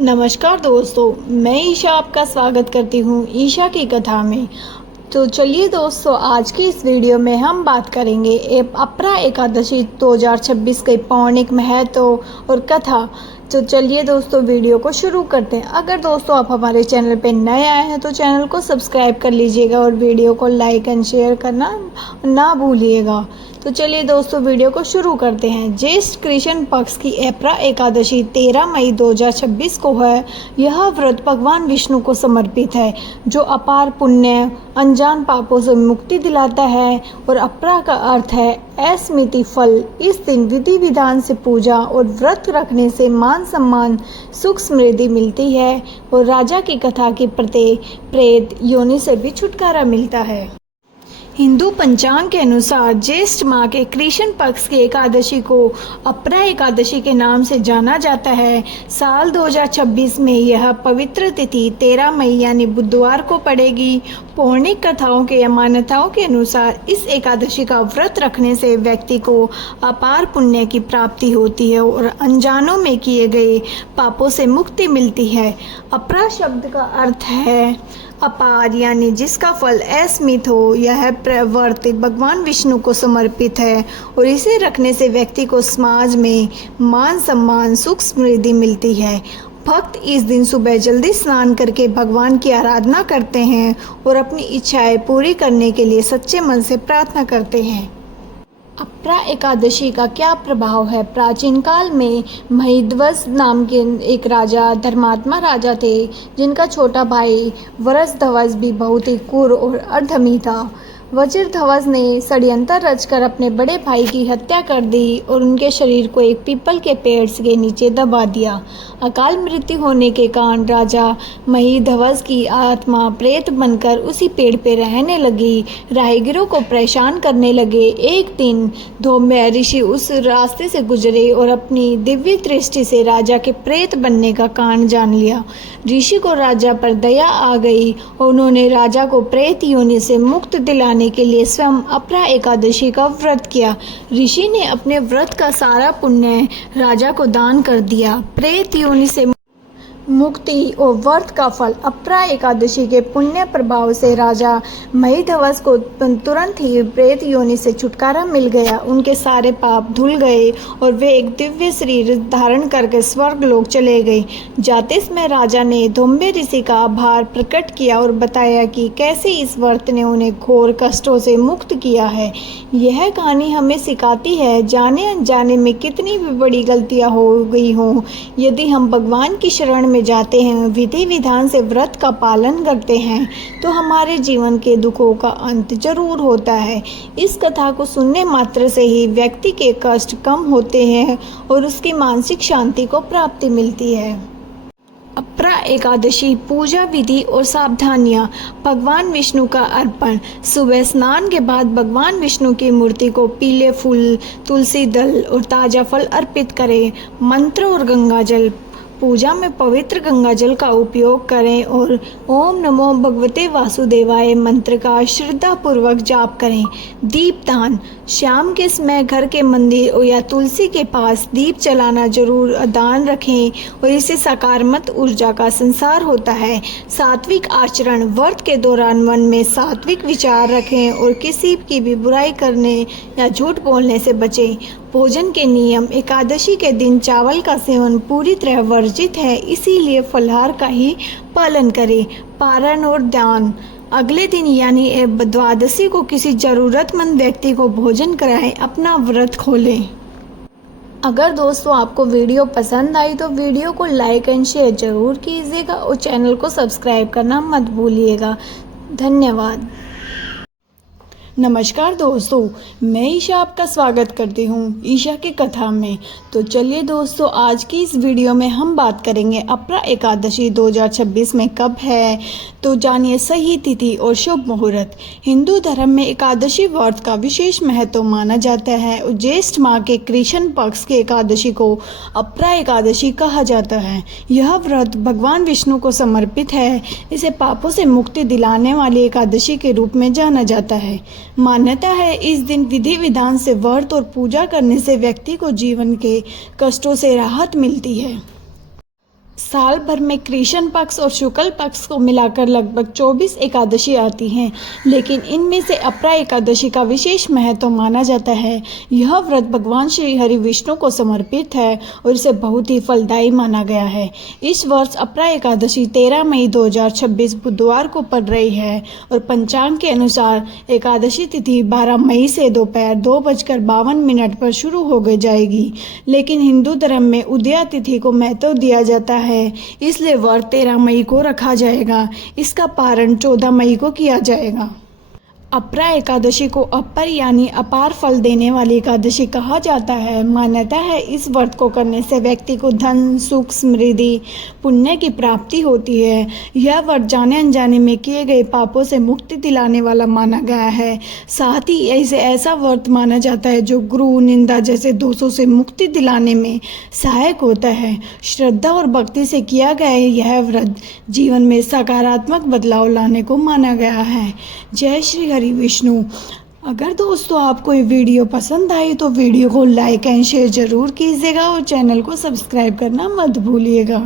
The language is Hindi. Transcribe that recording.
नमस्कार दोस्तों, मैं ईशा आपका स्वागत करती हूँ ईशा की कथा में। तो चलिए दोस्तों, आज की इस वीडियो में हम बात करेंगे अपरा एकादशी 2026 के पौराणिक महत्व और कथा। तो चलिए दोस्तों, वीडियो को शुरू करते हैं। अगर दोस्तों आप हमारे चैनल पर नए आए हैं तो चैनल को सब्सक्राइब कर लीजिएगा और वीडियो को लाइक एंड शेयर करना ना भूलिएगा। तो चलिए दोस्तों, वीडियो को शुरू करते हैं। ज्येष्ठ कृष्ण पक्ष की अपरा एकादशी 13 मई 2026 को है। यह व्रत भगवान विष्णु को समर्पित है, जो अपार पुण्य, अनजान पापों से मुक्ति दिलाता है। और अपरा का अर्थ है अस्मिति फल। इस दिन विधि विधान से पूजा और व्रत रखने से मान सम्मान, सुख समृद्धि मिलती है और राजा की कथा के प्रत्येक प्रेत योनि से भी छुटकारा मिलता है। हिंदू पंचांग के अनुसार ज्येष्ठ माह के कृष्ण पक्ष की एकादशी को अपरा एकादशी के नाम से जाना जाता है। साल 2026 में यह पवित्र तिथि 13 मई यानी बुधवार को पड़ेगी। पौराणिक कथाओं के या मान्यताओं के अनुसार इस एकादशी का व्रत रखने से व्यक्ति को अपार पुण्य की प्राप्ति होती है और अनजानों में किए गए पापों से मुक्ति मिलती है। अपरा शब्द का अर्थ है अपार, यानी जिसका फल अस्मित हो। यह व्रत भगवान विष्णु को समर्पित है और इसे रखने से व्यक्ति को समाज में मान सम्मान, सुख समृद्धि मिलती है। भक्त इस दिन सुबह जल्दी स्नान करके भगवान की आराधना करते हैं और अपनी इच्छाएं पूरी करने के लिए सच्चे मन से प्रार्थना करते हैं। अपरा एकादशी का क्या प्रभाव है? प्राचीन काल में महिध्वज नाम के एक राजा धर्मात्मा राजा थे, जिनका छोटा भाई वज्रध्वज भी बहुत ही क्रूर और अधर्मी था। वज्रध्वज ने षड्यंत्र रचकर अपने बड़े भाई की हत्या कर दी और उनके शरीर को एक पीपल के पेड़ के नीचे दबा दिया। अकाल मृत्यु होने के कारण राजा महिध्वज की आत्मा प्रेत बनकर उसी पेड़ पे रहने लगी। राहगीरों को परेशान करने लगे। एक दिन धौम्य ऋषि उस रास्ते से गुजरे और अपनी दिव्य दृष्टि से राजा के प्रेत बनने का कारण जान लिया। ऋषि को राजा पर दया आ गई और उन्होंने राजा को प्रेत योनि से मुक्त दिलाने के लिए स्वयं अपरा एकादशी का व्रत किया। ऋषि ने अपने व्रत का सारा पुण्य राजा को दान कर दिया। प्रेत योनि से मुक्ति और व्रत का फल। अपरा एकादशी के पुण्य प्रभाव से राजा महिध्वज को तुरंत ही प्रेत योनि से छुटकारा मिल गया। उनके सारे पाप धुल गए और वे एक दिव्य शरीर धारण करके स्वर्ग लोक चले गए। जाते समय राजा ने धौम्य ऋषि का आभार प्रकट किया और बताया कि कैसे इस व्रत ने उन्हें घोर कष्टों से मुक्त किया है। यह कहानी हमें सिखाती है, जाने अनजाने में कितनी भी बड़ी गलतियां हो गई हों, यदि हम भगवान की शरण में जाते हैं, विधि विधान से व्रत का पालन करते हैं, तो हमारे जीवन के दुखों का अंत जरूर होता है। इस कथा को सुनने मात्र से ही व्यक्ति के कष्ट कम होते हैं और उसकी मानसिक शांति को प्राप्ति मिलती है। अपरा एकादशी पूजा विधि और सावधानियां। भगवान विष्णु का अर्पण। सुबह स्नान के बाद भगवान विष्णु की मूर्ति को पीले फूल, तुलसी दल और ताजा फल अर्पित करें। मंत्र और गंगा जल। पूजा में पवित्र गंगा जल का उपयोग करें और ओम नमो भगवते वासुदेवाय मंत्र का श्रद्धा पूर्वक जाप करें। दीपदान। शाम के समय घर के मंदिर और या तुलसी के पास दीप जलाना जरूर दान रखें और इससे सकारात्मक ऊर्जा का संसार होता है। सात्विक आचरण। व्रत के दौरान मन में सात्विक विचार रखें और किसी की भी बुराई करने या झूठ बोलने से बचें। भोजन के नियम। एकादशी के दिन चावल का सेवन पूरी तरह वर्जित है, इसीलिए फलाहार का ही पालन करें। पारण और दान। अगले दिन यानी द्वादशी को किसी जरूरतमंद व्यक्ति को भोजन कराएं, अपना व्रत खोलें। अगर दोस्तों आपको वीडियो पसंद आई तो वीडियो को लाइक एंड शेयर जरूर कीजिएगा और चैनल को सब्सक्राइब करना मत भूलिएगा। धन्यवाद। नमस्कार दोस्तों, मैं ईशा आपका स्वागत करती हूँ ईशा की कथा में। तो चलिए दोस्तों, आज की इस वीडियो में हम बात करेंगे अपरा एकादशी 2026 में कब है। तो जानिए सही तिथि और शुभ मुहूर्त। हिंदू धर्म में एकादशी व्रत का विशेष महत्व माना जाता है और ज्येष्ठ माह के कृष्ण पक्ष की एकादशी को अपरा एकादशी कहा जाता है। यह व्रत भगवान विष्णु को समर्पित है। इसे पापों से मुक्ति दिलाने वाली एकादशी के रूप में जाना जाता है। मान्यता है इस दिन विधि विधान से व्रत और पूजा करने से व्यक्ति को जीवन के कष्टों से राहत मिलती है। साल भर में कृष्ण पक्ष और शुक्ल पक्ष को मिलाकर लगभग 24 एकादशी आती हैं, लेकिन इनमें से अपरा एकादशी का विशेष महत्व माना जाता है। यह व्रत भगवान श्री हरि विष्णु को समर्पित है और इसे बहुत ही फलदायी माना गया है। इस वर्ष अपरा एकादशी 13 मई 2026 बुधवार को पड़ रही है और पंचांग के अनुसार एकादशी तिथि 12 मई से दोपहर 2:52 पर शुरू हो गई जाएगी, लेकिन हिंदू धर्म में उदया तिथि को महत्व दिया जाता है, इसलिए व्रत 13 मई को रखा जाएगा। इसका पारण 14 मई को किया जाएगा। अपरा एकादशी को अपर यानी अपार फल देने वाली एकादशी कहा जाता है। मान्यता है इस व्रत को करने से व्यक्ति को धन, सुख, समृद्धि, पुण्य की प्राप्ति होती है। यह व्रत जाने अनजाने में किए गए पापों से मुक्ति दिलाने वाला माना गया है। साथ ही इसे ऐसा व्रत माना जाता है जो गुरु निंदा जैसे दोषों से मुक्ति दिलाने में सहायक होता है। श्रद्धा और भक्ति से किया गया यह व्रत जीवन में सकारात्मक बदलाव लाने को माना गया है। जय श्री हरि विष्णु। अगर दोस्तों आपको ये वीडियो पसंद आई तो वीडियो को लाइक एंड शेयर जरूर कीजिएगा और चैनल को सब्सक्राइब करना मत भूलिएगा।